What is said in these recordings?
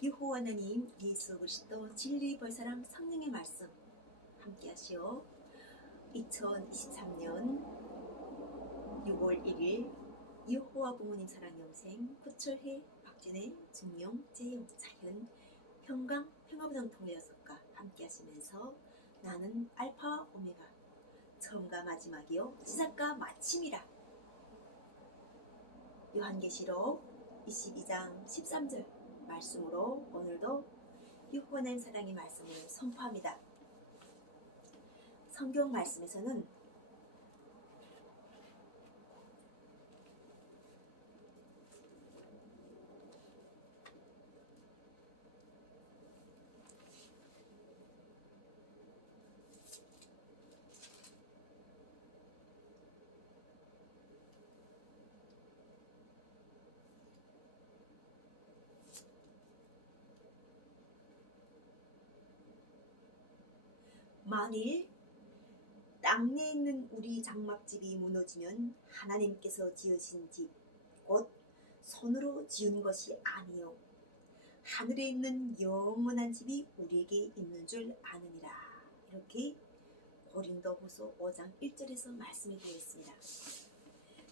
여호와 하나님 예수 그리스도 진리 벌사랑 성령의 말씀 함께 하시오. 2023년 6월 1일 여호와 부모님 사랑 영생 구철회 박진혜 중용 재용 자윤 평강 평화부정 통례여섯과 함께 하시면서 나는 알파 오메가 처음과 마지막이요 시작과 마침이라. 요한계시록 22장 13절 말씀으로 오늘도 여호와 하나님 사랑의 말씀을 선포합니다. 성경 말씀에서는 만일 땅에 있는 우리 장막집이 무너지면 하나님께서 지으신 집 곧 손으로 지은 것이 아니요 하늘에 있는 영원한 집이 우리에게 있는 줄 아느니라. 이렇게 고린도후서 5장 1절에서 말씀이 되어 있습니다.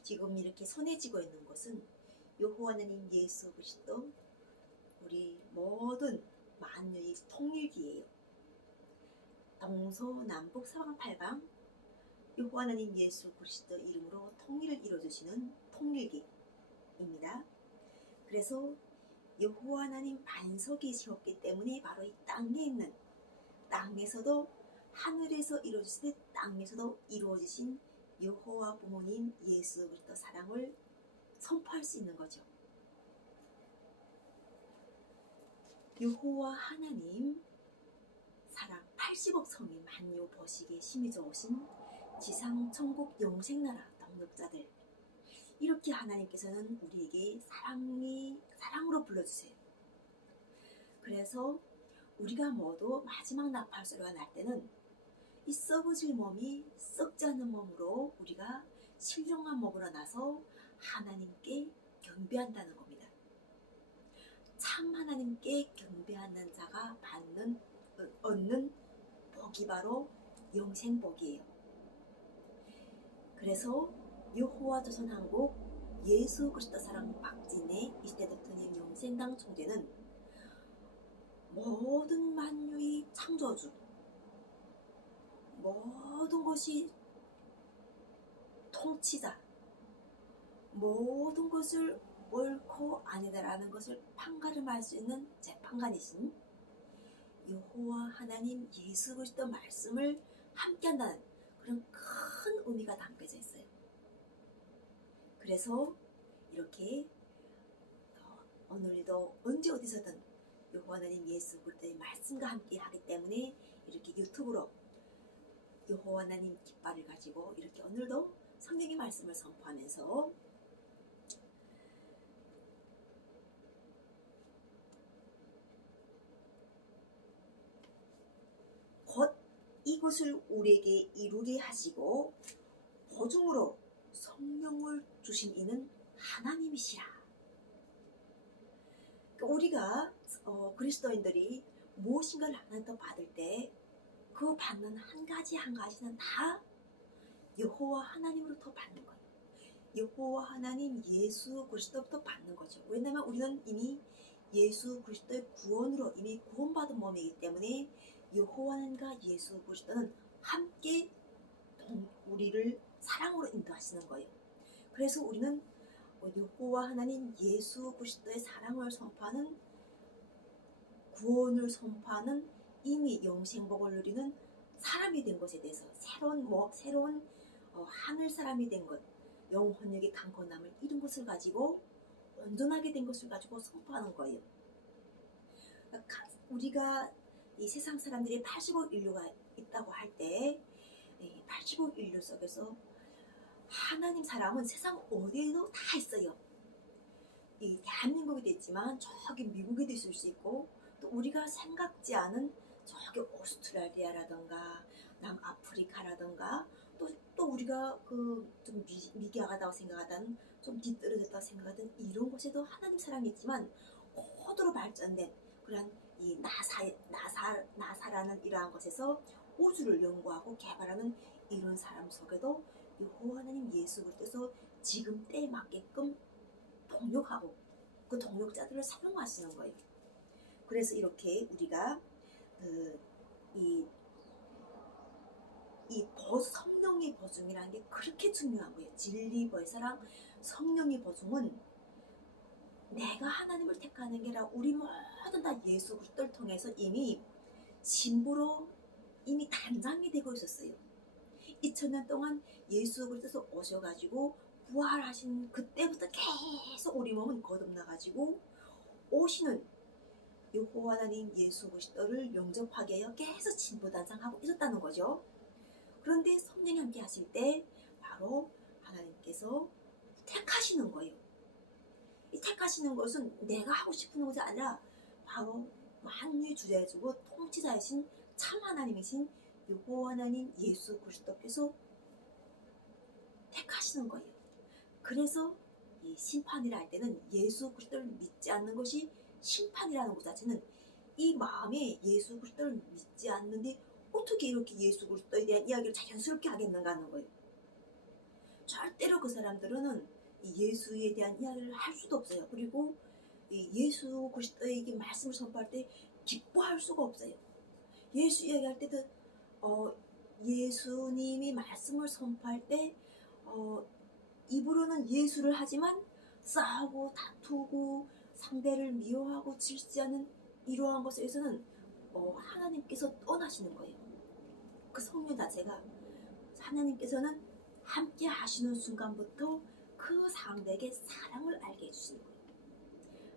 지금 이렇게 손에 쥐고 있는 것은 여호와 하나님 예수 그리스도 우리 모든 만유의 통일기예요. 동서남북 사방팔방 여호와 하나님 예수 그리스도 이름으로 통일을 이루어주시는 통일기입니다. 그래서 여호와 하나님 반석이 세웠기 때문에 바로 이 땅에 있는 땅에서도 하늘에서 이루어지신 땅에서도 이루어지신 여호와 부모님 예수 그리스도 사랑을 선포할 수 있는 거죠. 여호와 하나님 사랑 80억 성인 만유 보시기에 심해져 오신 지상 천국 영생나라 동력자들, 이렇게 하나님께서는 우리에게 사랑으로 불러주세요. 그래서 우리가 모두 마지막 나팔 소리가 날 때는 이 썩어질 몸이 썩지 않는 몸으로 우리가 신령한 몸으로 나서 하나님께 경배한다는 겁니다. 참 하나님께 경배하는 자가 얻는 복이 바로 영생복이에요. 그래서 여호와 조선 한국 예수 그리스도 사랑 박진혜 20대 대통령 영생당 총재는 모든 만유의 창조주, 모든 것이 통치자, 모든 것을 옳고 아니다라는 것을 판가름할 수 있는 재판관이신 여호와 하나님 예수 그리스도 말씀을 함께한다는 그런 큰 의미가 담겨져 있어요. 그래서 이렇게 오늘도 언제 어디서든 여호와 하나님 예수 그리스도의 말씀과 함께 하기 때문에 이렇게 유튜브로 여호와 하나님 깃발을 가지고 이렇게 오늘도 성경의 말씀을 선포하면서 곧 이것을 우리에게 이루게 하시고 보증으로 성령을 주신 이는 하나님이시라. 그러니까 우리가 그리스도인들이 무엇인가를 하나님부터 받을 때 그 받는 한 가지 한 가지는 다 여호와 하나님으로부터 받는 거예요. 여호와 하나님 예수 그리스도부터 받는 거죠. 왜냐하면 우리는 이미 예수 그리스도의 구원으로 이미 구원받은 몸이기 때문에 여호와 하나님과 예수 그리스도는 함께 우리를 사랑으로 인도하시는 거예요. 그래서 우리는 여호와 하나님 예수 그리스도의 사랑을 선포하는, 구원을 선포하는, 이미 영생복을 누리는 사람이 된 것에 대해서 새로운 하늘 사람이 된 것, 영혼력의 강건함을 잃은 것을 가지고 온전하게 된 것을 가지고 선포하는 거예요. 그러니까 우리가 이 세상 사람들이 80억 인류가 있다고 할 때 80억 인류 속에서 하나님 사람은 세상 어디에도 다 있어요. 이 대한민국에도 있지만 저기 미국에도 있을 수 있고, 또 우리가 생각지 않은 저기 오스트랄리아라던가 남아프리카라던가 또 우리가 좀 미개하다고 생각하던, 좀 뒤떨어졌다고 생각하던 이런 곳에도 하나님 사랑이 있지만 고도로 발전된 그런 이 나사라는 이러한 것에서 우주를 연구하고 개발하는 이런 사람 속에도 여호와 하나님 예수 그리스도께서 지금 때에 맞게끔 동력하고 그 동력자들을 사용하시는 거예요. 그래서 이렇게 우리가 이 성령의 보증이라는 게 그렇게 중요한 거예요. 진리, 벌사랑 성령의 보증은 내가 하나님을 택하는 게 아니라 우리 모든 다 예수 그리스도를 통해서 이미 신부로 이미 단장이 되고 있었어요. 2000년 동안 예수 그리스도께서 오셔가지고 부활하신 그때부터 계속 우리 몸은 거듭나가지고 오시는 여호와 하나님 예수 그리스도를 영접하게 하여 계속 신부 단장하고 있었다는 거죠. 그런데 성령이 함께 하실 때 바로 하나님께서 택하시는 거예요. 이 택하시는 것은 내가 하고 싶은 것이 아니라 바로 만유의 주자이시고 통치자이신 참 하나님이신 여호와 하나님 예수 그리스도께서 택하시는 거예요. 그래서 이 심판이라 할 때는 예수 그리스도를 믿지 않는 것이 심판이라는 것 자체는 이 마음에 예수 그리스도를 믿지 않는데 어떻게 이렇게 예수 그리스도에 대한 이야기를 자연스럽게 하겠는가 하는 거예요. 절대로 그 사람들은 예수에 대한 이야기를 할 수도 없어요. 그리고 예수 그리스도에게 말씀을 선포할 때 기뻐할 수가 없어요. 예수 이야기할 때도 예수님이 말씀을 선포할 때 입으로는 예수를 하지만 싸우고 다투고 상대를 미워하고 질시하는 이러한 것에서는 하나님께서 떠나시는 거예요. 그 성령 자체가 하나님께서는 함께 하시는 순간부터 그 상대에게 사랑을 알게 해주시는 거예요.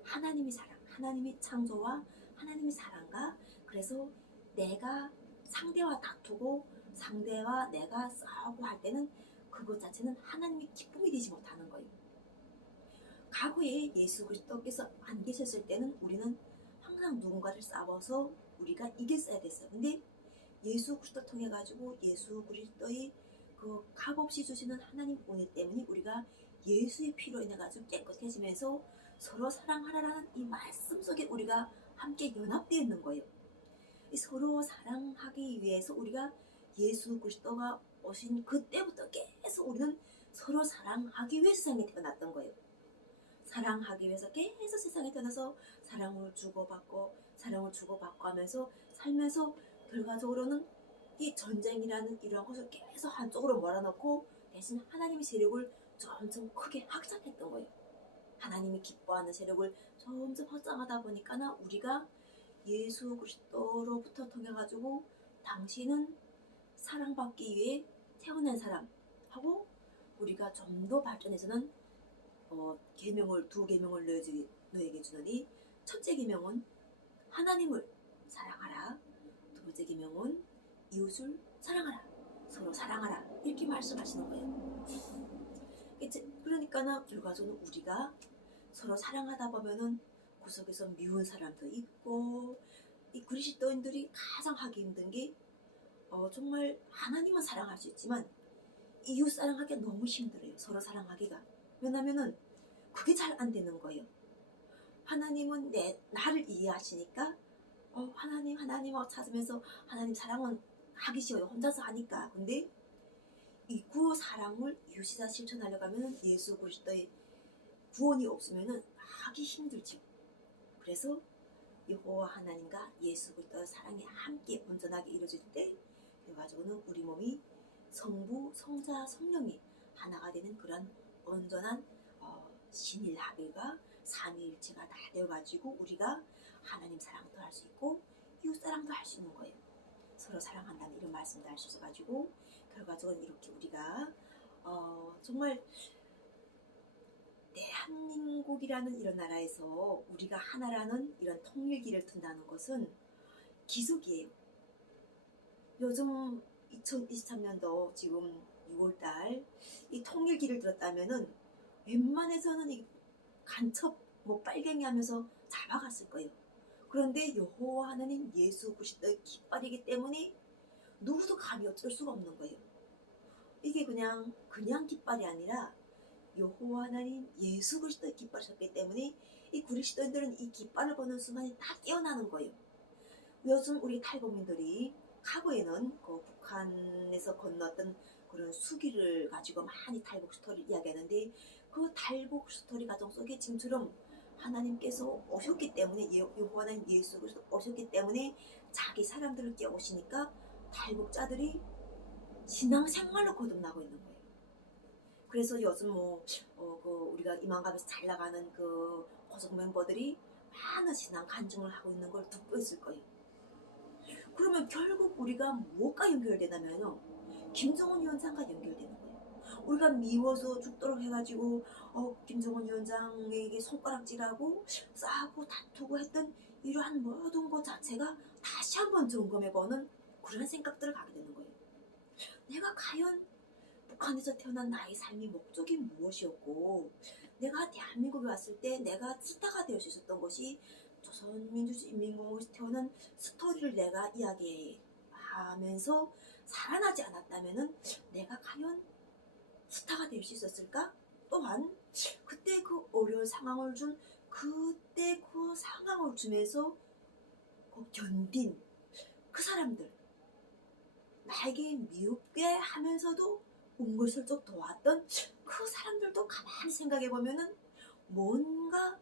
하나님이 사랑, 하나님이 창조와 하나님이 사랑과 그래서 내가 상대와 다투고 상대와 내가 싸우고 할 때는 그것 자체는 하나님의 기쁨이 되지 못하는 거예요. 과거에 예수 그리스도께서 안 계셨을 때는 우리는 항상 누군가를 싸워서 우리가 이겼어야 됐어요. 근데 예수 그리스도 통해 가지고 예수 그리스도의 그 값없이 주시는 하나님 은혜 때문에 우리가 예수의 피로 인해 가지고 깨끗해지면서 서로 사랑하라라는 이 말씀 속에 우리가 함께 연합되어 있는 거예요. 서로 사랑하기 위해서 우리가 예수 그리스도가 오신 그때부터 계속 우리는 서로 사랑하기 위해서 세상에 태어났던 거예요. 사랑하기 위해서 계속 세상에 태어나서 사랑을 주고받고 하면서 살면서 결과적으로는 이 전쟁이라는 이러한 것을 계속 한쪽으로 몰아넣고 대신 하나님의 세력을 점점 크게 확장했던 거예요. 하나님이 기뻐하는 세력을 점점 확장하다 보니까 우리가 예수 그리스도로부터 통해가지고 당신은 사랑받기 위해 태어난 사람하고 우리가 좀 더 발전해서는 두 계명을 너에게 주노니 첫째 계명은 하나님을 사랑하라. 두 번째 계명은 이웃을 사랑하라. 서로 사랑하라. 이렇게 말씀하시는 거예요. 그러니까 결과적으로 우리가 서로 사랑하다 보면은 그 속에서 미운 사람도 있고 이 그리스도인들이 가장 하기 힘든 게 정말 하나님은 사랑할 수 있지만 이웃 사랑하기가 너무 힘들어요. 서로 사랑하기가. 왜냐면은 그게 잘 안 되는 거예요. 하나님은 나를 이해하시니까 하나님하고 찾으면서 하나님 사랑은 하기 쉬워요. 혼자서 하니까. 근데 그 사랑을 이웃이다 실천하려고 하면 예수 그리스도의 구원이 없으면 하기 힘들죠. 그래서 여호와 하나님과 예수 그리스도의 사랑이 함께 온전하게 이루어질 때 결과적으로는 우리 몸이 성부, 성자, 성령이 하나가 되는 그런 온전한 신일합일과 삼위일체가 다 되어가지고 우리가 하나님 사랑도 할 수 있고 이웃 사랑도 할 수 있는 거예요. 서로 사랑한다는 이런 말씀도 할 수 있어가지고 결과적으로 이렇게 우리가 정말 대한민국이라는 이런 나라에서 우리가 하나라는 이런 통일기를 든다는 것은 기적이에요. 요즘 2023년도 지금 6월달 이 통일기를 들었다면은 웬만해서는 이 간첩 빨갱이 하면서 잡아갔을 거예요. 그런데 여호와 하나님 예수 그리스도의 깃발이기 때문에 누구도 감히 어쩔 수가 없는 거예요. 이게 그냥 깃발이 아니라 여호와 하나님 예수 그리스도의 깃발이셨기 때문에 이 그리스도인들은 이 깃발을 보는 순간에 다 깨어나는 거예요. 요즘 우리 탈북민들이 과거에는 그 북한에서 건넜던 그런 수기를 가지고 많이 탈북 스토리를 이야기하는데, 그 탈북 스토리 과정 속에 지금처럼 하나님께서 오셨기 때문에, 여호와 하나님 예수 그리스도 오셨기 때문에 자기 사람들을 깨우시니까 탈북자들이 신앙생활로 거듭나고 있는 거예요. 그래서 요즘 그 우리가 이만감에서 잘 나가는 그 고속 멤버들이 많은 신앙 간증을 하고 있는 걸 듣고 있을 거예요. 그러면 결국 우리가 뭐가 연결되냐면요, 김정은 위원장과 연결되는 거예요. 우리가 미워서 죽도록 해가지고 김정은 위원장에게 손가락질하고 싸고 다투고 했던 이러한 모든 것 자체가 다시 한번 점검해보는 그런 생각들을 가게 되는 거예요. 내가 과연 북한에서 태어난 나의 삶의 목적이 무엇이었고, 내가 대한민국에 왔을 때 내가 스타가 될 수 있었던 것이 조선민주주의인민공화국에서 태어난 스토리를 내가 이야기하면서 살아나지 않았다면 내가 과연 스타가 될 수 있었을까? 또한 그때 그 어려운 상황을 그때 그 상황을 주면서 그 견딘 그 사람들, 나에게 미흡게 하면서도 은근슬쩍 도왔던 그 사람들도 가만히 생각해보면은 뭔가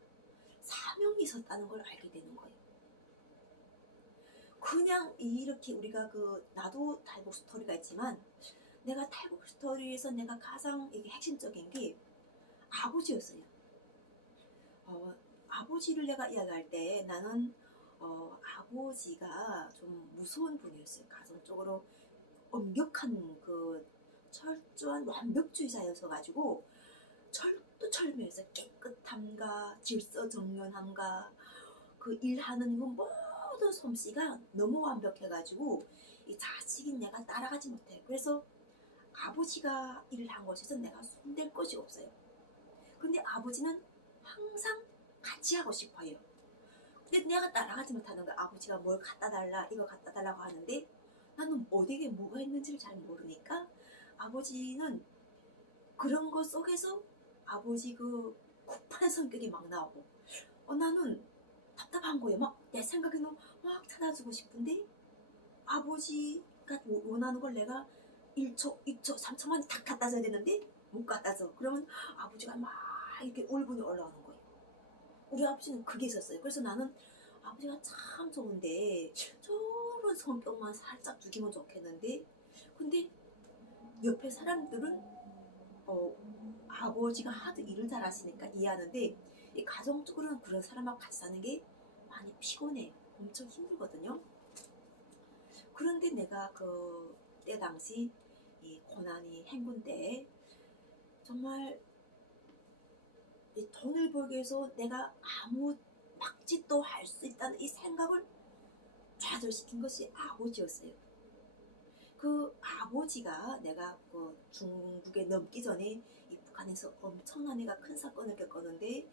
사명이 있었다는 걸 알게 되는 거예요. 그냥 이렇게 우리가 나도 탈북 스토리가 있지만, 내가 탈북 스토리에서 내가 가장 이게 핵심적인 게 아버지였어요. 아버지를 내가 이야기할 때 나는 아버지가 좀 무서운 분이었어요. 가정적으로 엄격한 그 철저한 완벽주의자여서 가지고 철두철미해서 깨끗함과 질서정연함과 그 일하는 그 모든 솜씨가 너무 완벽해가지고 이 자식인 내가 따라가지 못해. 그래서 아버지가 일을 한 곳에서 내가 손댈 것이 없어요. 근데 아버지는 항상 같이 하고 싶어요. 근데 내가 따라가지 못하는 거야. 아버지가 뭘 갖다 달라, 이거 갖다 달라고 하는데 나는 어디에 뭐가 있는지를 잘 모르니까, 아버지는 그런 것 속에서 아버지 그 급한 성격이 막 나오고, 나는 답답한 거예요. 막 내 생각에는 막 찾아주고 싶은데 아버지가 원하는 걸 내가 1초, 2초, 3초만 딱 갖다 줘야 되는데 못 갖다 줘. 그러면 아버지가 막 이렇게 울분이 올라오는 거예요. 우리 아버지는 그게 있었어요. 그래서 나는 아버지가 참 좋은데 저런 성격만 살짝 죽이면 좋겠는데, 근데 옆에 사람들은 아버지가 하도 일을 잘하시니까 이해하는데, 이 가정적으로는 그런 사람하고 같이 사는 게 많이 피곤해요. 엄청 힘들거든요. 그런데 내가 그때 당시 이 고난이 행군 때 정말 이 돈을 벌기 위해서 내가 아무 막짓도 할 수 있다는 이 생각을 좌절시킨 것이 아버지였어요. 그 아버지가 내가 그 중국에 넘기 전에 이 북한에서 엄청난 애가 큰 사건을 겪었는데,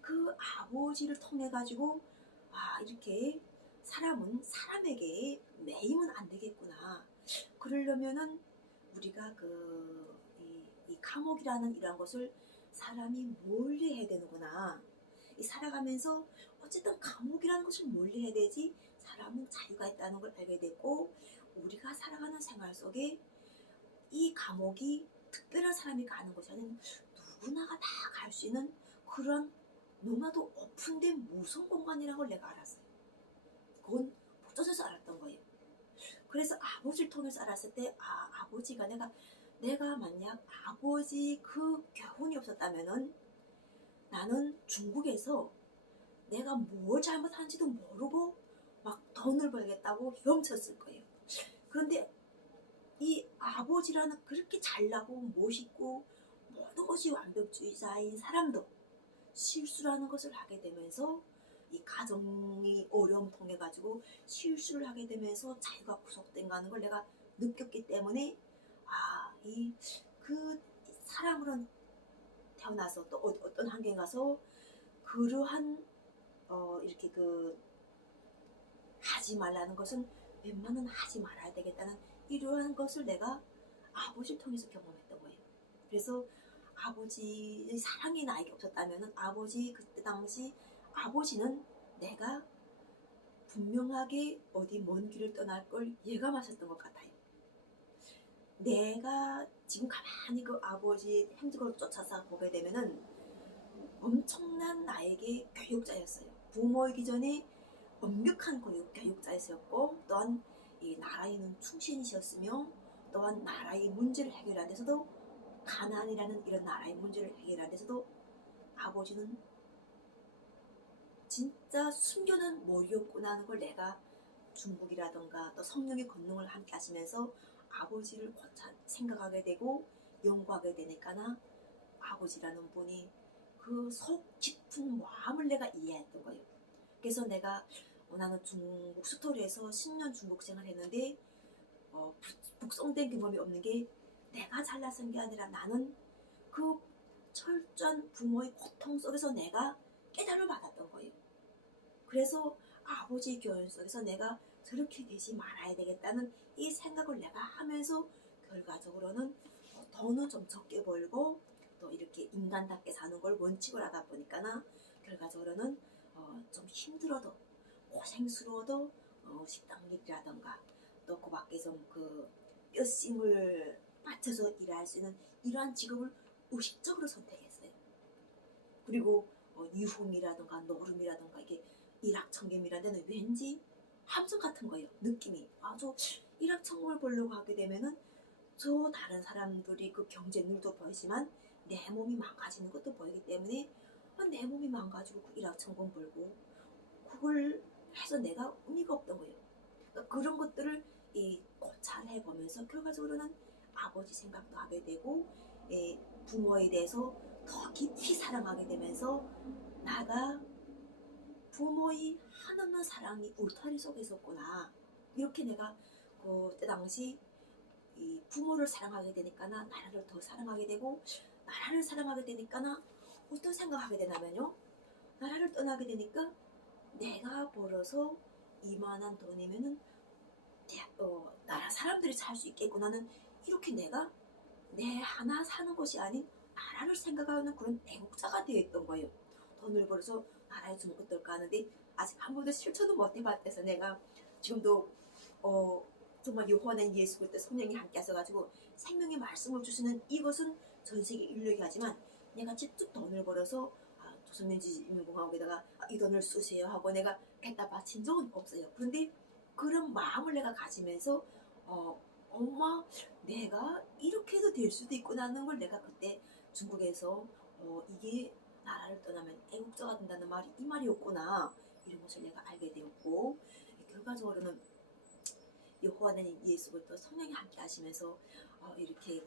그 아버지를 통해 가지고 이렇게 사람은 사람에게 매이면 안 되겠구나. 그러려면은 우리가 이 감옥이라는 이런 것을 사람이 멀리해야 되는구나. 이 살아가면서 어쨌든 감옥이라는 것을 멀리해야 되지 사람은 자유가 있다는 걸 알게 됐고, 우리가 살아가는 생활 속에 이 감옥이 특별한 사람이 가는 것이 아닌 누구나가 다 갈 수 있는 그런 너무나도 오픈된 무서운 공간이라는 걸 내가 알았어요. 그건 붙어져서 알았던 거예요. 그래서 아버지를 통해서 알았을 때 아버지가 내가 만약 아버지 그 교훈이 없었다면은 나는 중국에서 내가 뭘 잘못한지도 모르고 막 돈을 벌겠다고 헤엄쳤을 거예요. 그런데 이 아버지라는 그렇게 잘나고 멋있고 모든 것이 완벽주의자인 사람도 실수라는 것을 하게 되면서 이 가정이 어려움 통해 가지고 실수를 하게 되면서 자유가 구속된다는 걸 내가 느꼈기 때문에, 이 그 사람으로 태어나서 또 어떤 환경에 가서 그러한 이렇게 하지 말라는 것은 웬만하면 하지 말아야 되겠다는 이러한 것을 내가 아버지를 통해서 경험했던 거예요. 그래서 아버지의 사랑이 나에게 없었다면 아버지 그때 당시 아버지는 내가 분명하게 어디 먼 길을 떠날 걸 예감하셨던 것 같아요. 내가 지금 가만히 그 아버지의 행적을 쫓아서 보게 되면은 엄청난 나에게 교육자였어요. 부모이기 전에 엄격한 교육자였었고, 또한 이 나라에는 충신이셨으며, 또한 나라의 문제를 해결하는 데서도, 가난이라는 이런 나라의 문제를 해결하는 데서도 아버지는 진짜 숨겨놓은 머리였구나 하는 걸 내가 중국이라던가 또 성령의 권능을 함께 하시면서 아버지를 고차 생각하게 되고 연구하게 되니까나 아버지라는 분이 그 속 깊은 마음을 내가 이해했던 거예요. 그래서 내가 나는 중국 스토리에서 10년 중국 생활을 했는데 북송된 경험이 없는 게 내가 잘나선 게 아니라 나는 그 철저한 부모의 고통 속에서 내가 깨달음을 받았던 거예요. 그래서 아버지의 교훈 속에서 내가 저렇게 되지 말아야 되겠다는 이 생각을 내가 하면서 결과적으로는 돈은 좀 적게 벌고 또 이렇게 인간답게 사는 걸 원칙으로 하다 보니까나 결과적으로는 좀 힘들어도 고생스러워도 식당 일이라던가 또 그 밖에 좀 그 뼈심을 맞춰서 일할 수 있는 이러한 직업을 의식적으로 선택했어요. 그리고 유흥이라던가 노름이라던가 이게 일확천금이라는 데는 왠지 함성 같은 거예요. 느낌이 아주 일확천금을 보려고 하게 되면은 저 다른 사람들이 그 경쟁률도 보이지만 내 몸이 망가지는 것도 보이기 때문에 내 몸이 망가지고 그 일확천금 벌고 그걸 해서 내가 의미가 없던 거예요. 그러니까 그런 것들을 고찰해 보면서 결과적으로는 아버지 생각도 하게 되고 부모에 대해서 더 깊이 사랑하게 되면서 나가 부모의 한없는 사랑이 울타리 속에 있었구나. 이렇게 내가 그때 당시 이 부모를 사랑하게 되니까나 나라를 더 사랑하게 되고 나라를 사랑하게 되니까나 어떤 생각하게 되냐면요. 나라를 떠나게 되니까 내가 벌어서 이만한 돈이면은 나라 사람들이 살 수 있겠구나는 이렇게 내가 내 하나 사는 것이 아닌 나라를 생각하는 그런 애국자가 되어 있던 거예요. 돈을 벌어서 나라에 주면 어떨까 하는데 아직 한 번도 실천은 못 해봤대서 내가 지금도 정말 요한의 예수 그리스도 성령이 함께 하셔가지고 생명의 말씀을 주시는 이것은 전 세계 인류에게 하지만 내가 직접 돈을 벌어서 조선민주주의인민공화국에다가 이 돈을 쓰세요 하고 내가 갖다 바친 적은 없어요. 그런데 그런 마음을 내가 가지면서 엄마 내가 이렇게 해도 될 수도 있구나 하는 걸 내가 그때 중국에서 이게 나라를 떠나면 애국자가 된다는 말이 이 말이었구나 이런 것을 내가 알게 되었고 결과적으로는 여호와는 예수 그리스도 성령이 함께 하시면서 이렇게 이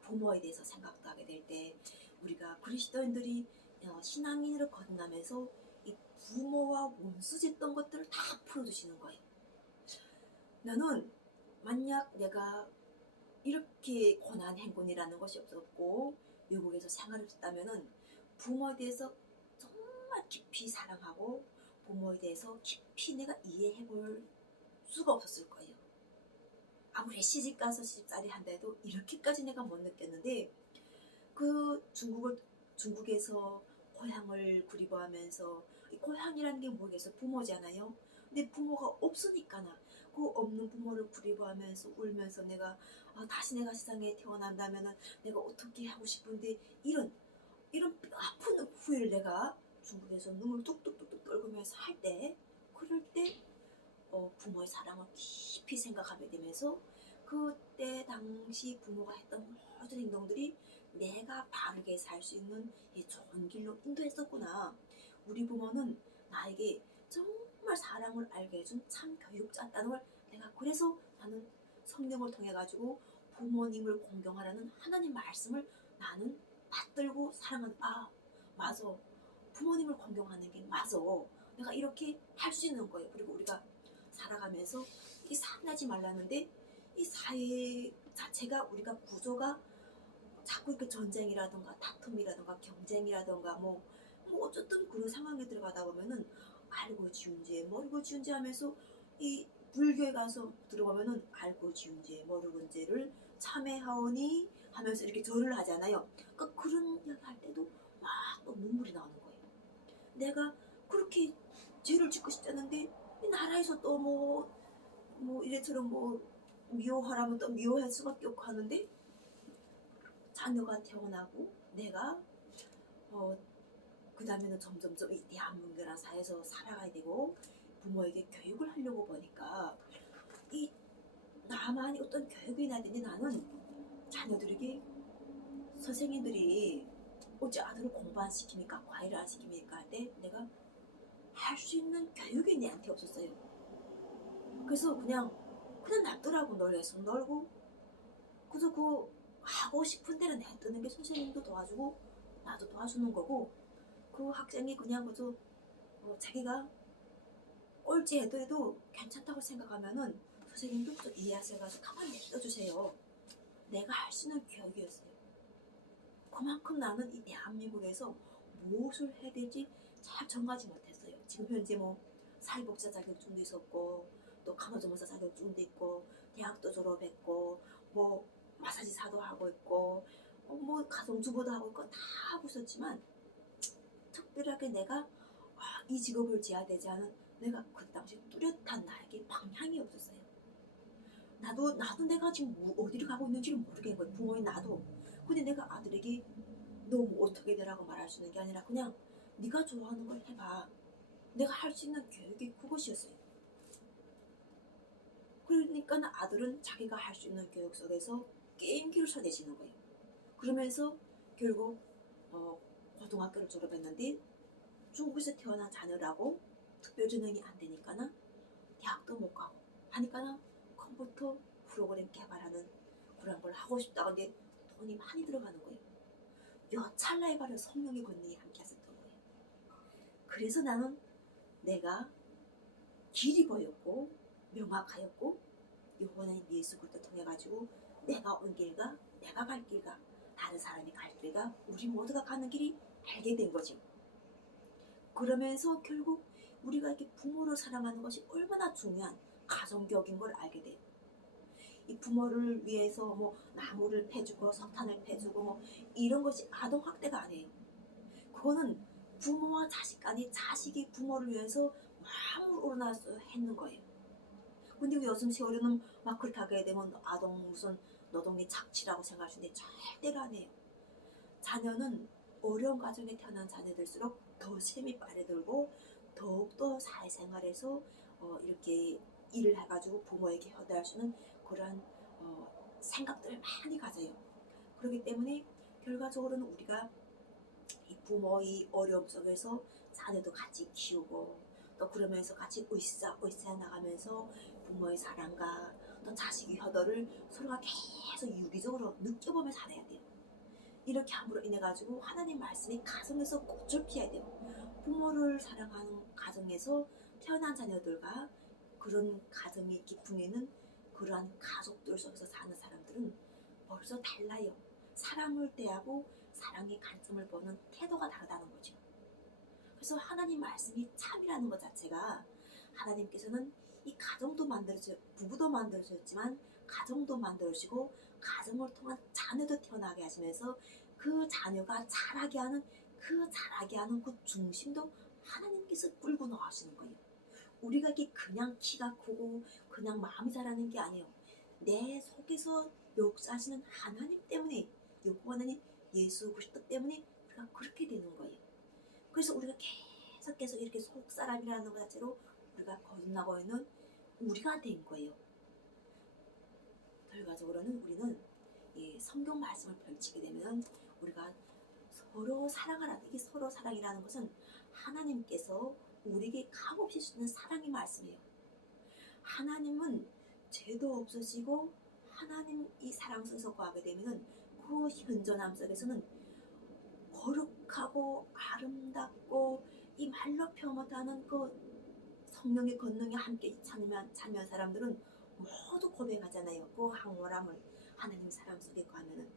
부모에 대해서 생각도 하게 될 때 우리가 그리스도인들이 신앙인으로 거듭나면서 이 부모와 원수짓던 것들을 다 풀어주시는 거예요. 나는 만약 내가 이렇게 고난 행군이라는 것이 없었고 외국에서 생활했다면은 부모에 대해서 정말 깊이 사랑하고 부모에 대해서 깊이 내가 이해해 볼 수가 없었을 거예요. 아무리 시집가서 시집살이 한데도 이렇게까지 내가 못 느꼈는데 그 중국에서 고향을 그리워하면서 고향이라는 게 뭐겠어요? 부모잖아요. 근데 부모가 없으니까나 그 없는 부모를 그리워하면서 울면서 내가 다시 내가 세상에 태어난다면은 내가 어떻게 하고 싶은데 이런 아픈 후회를 내가 중국에서 눈물 뚝뚝뚝뚝 떨구면서 할 때 그럴 때 부모의 사랑을 깊이 생각하게 되면서 그때 당시 부모가 했던 모든 행동들이 내가 바르게 살 수 있는 이 좋은 길로 인도했었구나. 우리 부모는 나에게 정말 사랑을 알게 해준 참 교육자였다는 걸 내가 그래서 나는 성령을 통해 가지고 부모님을 공경하라는 하나님 말씀을 나는 받들고 사랑하는 맞아. 부모님을 공경하는 게 맞아. 내가 이렇게 할 수 있는 거예요. 그리고 우리가 살아가면서 이 산나지 말라는데 이 사회 자체가 우리가 구조가 자꾸 이렇게 전쟁이라든가 다툼이라든가 경쟁이라든가 뭐 어쨌든 그런 상황에 들어가다 보면은 알고 지은 죄 모르고 지은 죄 하면서 이 불교에 가서 들어보면은 알고 지은 죄 모르고 죄를 참회하오니 하면서 이렇게 절을 하잖아요. 그러니까 그런 이야기 할 때도 막 또 눈물이 나오는 거예요. 내가 그렇게 죄를 짓고 싶지 않은데 이 나라에서 또 뭐 이래처럼 뭐 미워하라면 또 미워할 수밖에 없고 하는데, 자녀가 태어나고 내가 그 다음에는 점점점 이 대한민국이라는 사회에서 살아가야 되고 부모에게 교육을 하려고 보니까 이 나만이 어떤 교육이 나든지, 나는 자녀들에게 선생님들이 어찌 아들을 공부 안 시킵니까? 과외를 안 시킵니까? 할 때 내가 할 수 있는 교육이 내한테 없었어요. 그래서 그냥 놔두라고, 놀래서 놀고, 그래서 그 하고 싶은 데는 냅두는 게 선생님도 도와주고 나도 도와주는 거고, 그 학생이 그냥 그저 자기가 꼴찌 해도 괜찮다고 생각하면은 선생님도 좀 이해하세요 가서 가만히 냅둬주세요. 내가 할 수 있는 교육이었어요. 그만큼 나는 이 대한민국에서 무엇을 해야 될지 잘 정하지 못했어요. 지금 현재 뭐 사회복지사 자격증도 있었고, 또 간호조무사 자격증도 있고, 대학도 졸업했고, 뭐 마사지사도 하고 있고, 뭐 가정주부도 하고 있고 다 하고 있었지만, 특별하게 내가 이 직업을 지어야 되지 않은, 내가 그 당시 뚜렷한 나에게 방향이 없었어요. 나도 내가 지금 어디로 가고 있는지를 모르겠는 거예요. 부모인 나도. 근데 내가 아들에게 너 뭐 어떻게 되라고 말할 수 있는 게 아니라 그냥 네가 좋아하는 걸 해봐. 내가 할 수 있는 교육이 그것이었어요. 그러니까 아들은 자기가 할 수 있는 교육 속에서 게임기를 쳐내시는 거예요. 그러면서 결국 고등학교를 졸업했는데, 중국에서 태어난 자녀라고 특별전형이 안 되니까는 대학도 못 가고 하니까는 컴퓨터 프로그램 개발하는 그런 걸 하고 싶다고 하는데 돈이 많이 들어가는 거예요. 요 찰나에 바로 성령의 권능이 함께 하셨던 거예요. 그래서 나는 내가 길이 보였고 명확하였고, 요번에 예수 그리스도 통해 가지고 내가 온 길과 내가 갈 길과 다른 사람이 갈 길과 우리 모두가 가는 길이 알게 된 거죠. 그러면서 결국 우리가 이렇게 부모를 사랑하는 것이 얼마나 중요한 가정교육인 걸 알게 돼요. 이 부모를 위해서 뭐 나무를 패주고 석탄을 패주고 뭐 이런 것이 아동학대가 아니에요. 그거는 부모와 자식 간이, 자식이 부모를 위해서 마음을 우러나서 했는 거예요. 근데 요즘 세월에는 막 그렇게 하게 되면 아동 무슨 노동의 착취라고 생각할 수 있는데 절대로 아니에요. 자녀는 어려운 가정에 태어난 자녀들수록 더 셈이 빠르들고 더욱더 사회생활에서 이렇게 일을 해가지고 부모에게 효도할 수 있는 그러한 생각들을 많이 가져요. 그렇기 때문에 결과적으로는 우리가 이 부모의 어려움 속에서 자녀도 같이 키우고, 또 그러면서 같이 으쌰으쌰 나가면서 부모의 사랑과 또 자식의 효도를 서로가 계속 유기적으로 느껴보며 살아야 돼요. 이렇게 함으로 인해 가지고 하나님 말씀이 가정에서 꽃을 피워야 돼요. 부모를 사랑하는 가정에서 태어난 자녀들과 그런 가정의 기쁨에는 그러한 가족들 속에서 사는 사람들은 벌써 달라요. 사람을 대하고 사랑의 관점을 보는 태도가 다르다는 거죠. 그래서 하나님 말씀이 참이라는 것 자체가, 하나님께서는 이 가정도 만들어주고 부부도 만들어주셨지만 가정도 만들어주시고 가정을 통한 자녀도 태어나게 하시면서 그 자녀가 자라게 하는 그 중심도 하나님께서 끌고 나가시는 거예요. 우리가 이게 그냥 키가 크고 그냥 마음이 자라는 게 아니에요. 내 속에서 역사하시는 하나님 때문에, 요구하는 예수 그리스도 때문에 우리가 그렇게 되는 거예요. 그래서 우리가 계속 이렇게 속사람이라는 것 자체로 우리가 거듭나고 있는 우리가 된 거예요. 결과적으로는 우리는 이 성경 말씀을 펼치게 되면 우리가 서로 사랑하라. 이게 서로 사랑이라는 것은 하나님께서 우리에게 값없이 주는 사랑의 말씀이에요. 하나님은 죄도 없으시고 하나님 이 사랑 속에서 거하게 되면 그 현존함 속에서는 거룩하고 아름답고 이 말로 표현 못하는 그 성령의 권능이 함께 참여한 사람들은 모두 고백하잖아요. 그 황홀함을 하나님 사랑 속에 거하면은.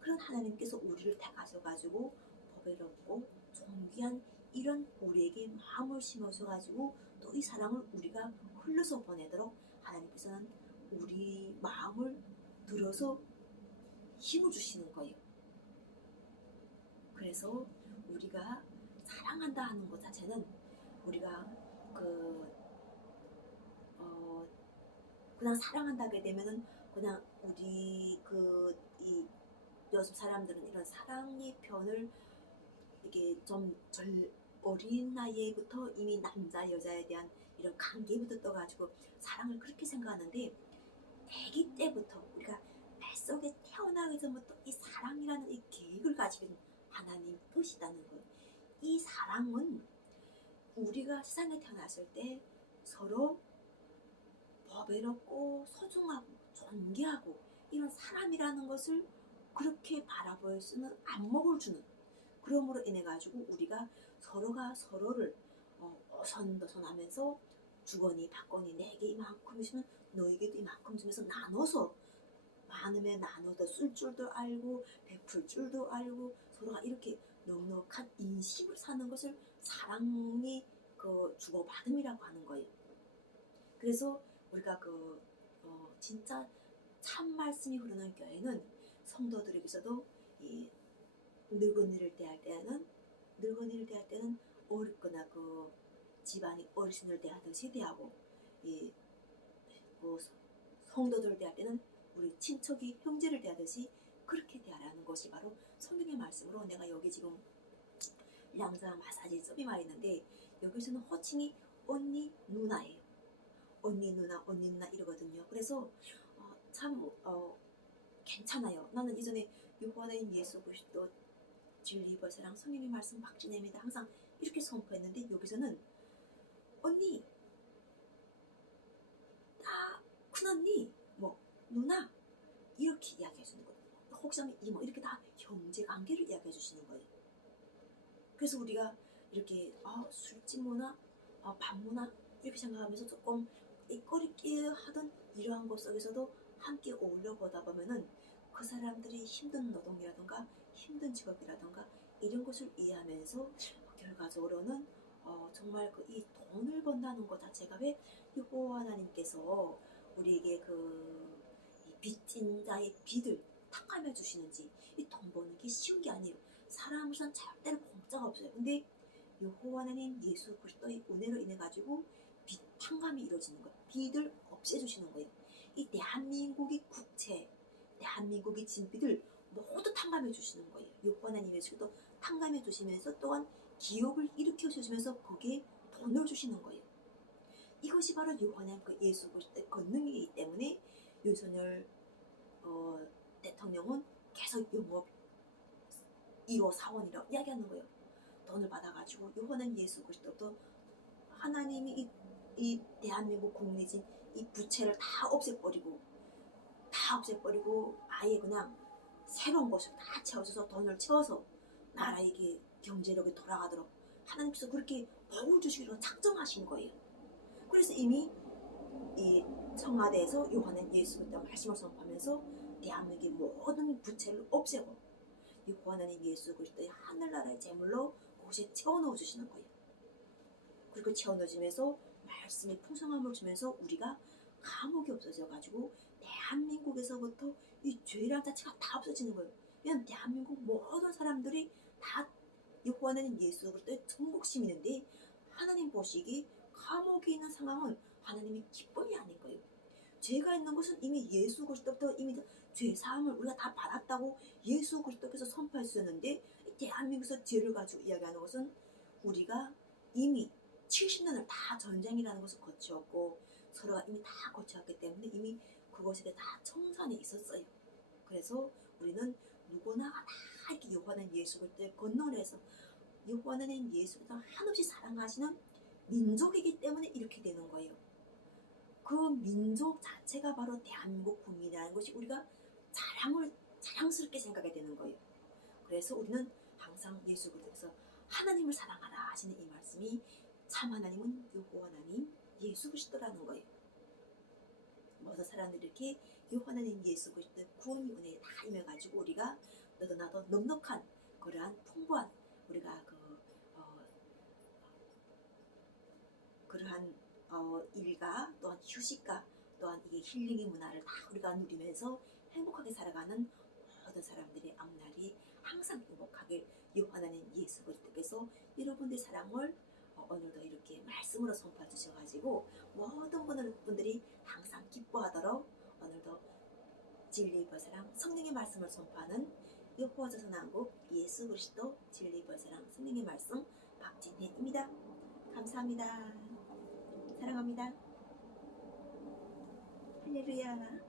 그런 하나님께서 우리를 택하셔가지고 보배롭고 존귀한 이런 우리에게 마음을 심어셔가지고 또 이 사랑을 우리가 흘러서 보내도록 하나님께서는 우리 마음을 들어서 힘을 주시는 거예요. 그래서 우리가 사랑한다 하는 것 자체는 우리가 그 그냥 사랑한다게 되면은 그냥 우리 이 요즘 사람들은 이런 사랑의 편을 이게 좀 어린 나이에부터 이미 남자 여자에 대한 이런 관계부터 떠가지고 사랑을 그렇게 생각하는데, 아기 때부터 우리가 뱃속에 태어나기 전부터 이 사랑이라는 이 계획을 가지고 있는 하나님 뜻이라는 것. 이 사랑은 우리가 세상에 태어났을 때 서로 보배롭고 소중하고 존귀하고 이런 사람이라는 것을 그렇게 바라볼 수는 안목을 주는, 그러므로 인해 가지고 우리가 서로가 서로를 어선도선하면서 주거니 받거니 내게 이만큼 주면 너에게도 이만큼 주면서 나눠서 많으면 나눠서 쓸 줄도 알고 베풀 줄도 알고 서로가 이렇게 넉넉한 인식으로 사는 것을 사랑의 주고받음이라고 하는 거예요. 그래서 우리가 진짜 참 말씀이 흐르는 교회는 성도들에게서도 이 늙은이를 대할 때는 어렵거나 집안이 어르신을 대하듯이 대하고, 이 성도들을 대할 때는 우리 친척이 형제를 대하듯이 그렇게 대하라는 것이 바로 성경의 말씀으로, 내가 여기 지금 양자 마사지 숍이 와 있는데 여기서는 호칭이 언니 누나예요. 언니 누나 이러거든요. 그래서 참 괜찮아요. 나는 이전에 요한의 예수 그리스도 진리 벌새랑 성령의 말씀 박진혜입니다 항상 이렇게 선포했는데, 여기서는 언니, 나 큰언니, 누나 이렇게 이야기해 주는 거예요. 혹시 하면 이모 이렇게 다 형제 관계를 이야기해 주시는 거예요. 그래서 우리가 이렇게 술집 문화, 밥 문화 이렇게 생각하면서 조금 꺼리끼 하던 이러한 것 속에서도 함께 어울려 보다 보면은 그 사람들이 힘든 노동이라든가 힘든 직업이라든가 이런 것을 이해하면서 결과적으로는 정말 이 돈을 번다는 것 자체가, 왜 여호와 하나님께서 우리에게 이 빚진 자의 빚을 탕감해 주시는지, 이 돈 버는 게 쉬운 게 아니에요. 사람으로선 절대로 공짜가 없어요. 근데 여호와 하나님 예수 그리스도의 은혜로 인해 가지고 빚 탕감이 이루어지는 거예요. 빚을 없애주시는 거예요. 이 대한민국의 국채, 대한민국의 진빚을 모두 탕감해 주시는 거예요. 여호와 하나님 예수 그리스도 탕감해 주시면서 또한 기업을 일으켜 주시면서 거기에 돈을 주시는 거예요. 이것이 바로 여호와 하나님 예수 그리스도의 권능이기 때문에 윤석열 대통령은 계속 영업 1호 사원이라고 이야기하는 거예요. 돈을 받아가지고 요거는 예수 그리스도부터 하나님이 이 대한민국 국민이진 이 부채를 다 없애버리고 아예 그냥 새로운 것을 다 채워줘서 돈을 채워서 나라에게 경제력이 돌아가도록 하나님께서 그렇게 복을 주시기로 작정하신 거예요. 그래서 이미 이 청와대에서 요한은 예수 그리스도 말씀을 선포하면서 대한민국의 모든 부채를 없애고 여호와 하나님 예수 그리스도의 하늘나라의 제물로 그곳에 채워넣어 주시는 거예요. 그리고 채워넣어주면서 말씀이 풍성함을 주면서 우리가 감옥이 없어져 가지고 대한민국에서부터 이 죄란 자체가 다 없어지는 거예요. 왜냐하면 대한민국 모든 사람들이 다 여호와 하나님 예수 그리스도의 천국 시민인데, 하나님 보시기 감옥에 있는 상황은 하나님의 기쁨이 아닌 거예요. 죄가 있는 것은 이미 예수 그리스도부터 이미 죄 사함을 우리가 다 받았다고 예수 그리스도께서 선포하셨는데, 대한민국에서 죄를 가지고 이야기하는 것은 우리가 이미 70년을 다 전쟁이라는 것을 거치었고 서로가 이미 다 거쳐왔기 때문에 이미 그것에 다 청산이 있었어요. 그래서 우리는 누구나 다 이렇게 여호와 하나님 예수 그리스도의 권능을 해서 여호와 하나님 예수 그리스도를 한없이 사랑하시는 민족이기 때문에 이렇게 되는 거예요. 그 민족 자체가 바로 대한민국 국민이라는 것이 우리가 자랑스럽게 생각하게 되는 거예요. 그래서 우리는 항상 예수 그리스도께서 하나님을 사랑하라 하시는 이 말씀이 참 하나님은 여호와 하나님 예수 그리스도라는 거예요. 모든 사람들이 이렇게 여호와 하나님 예수 그리스도의 구원의 은혜에 다 임해가지고 우리가 너도 나도 넉넉한 그러한 풍부한 우리가 그러한 일과 또한 휴식과 또한 이게 힐링의 문화를 다 우리가 누리면서 행복하게 살아가는 모든 사람들의 앞날이 항상 행복하길 유 하나님 예수 그리스도께서 여러분들의 사랑을 오늘도 이렇게 말씀으로 선포해 주셔가지고 모든 분들이 항상 기뻐하도록 오늘도 진리의 별사랑 성령의 말씀을 선포하는 여호와 조선왕국 예수 그리스도 진리의 별사랑 성령의 말씀 박진혜입니다. 감사합니다. 사랑합니다. 할렐루야.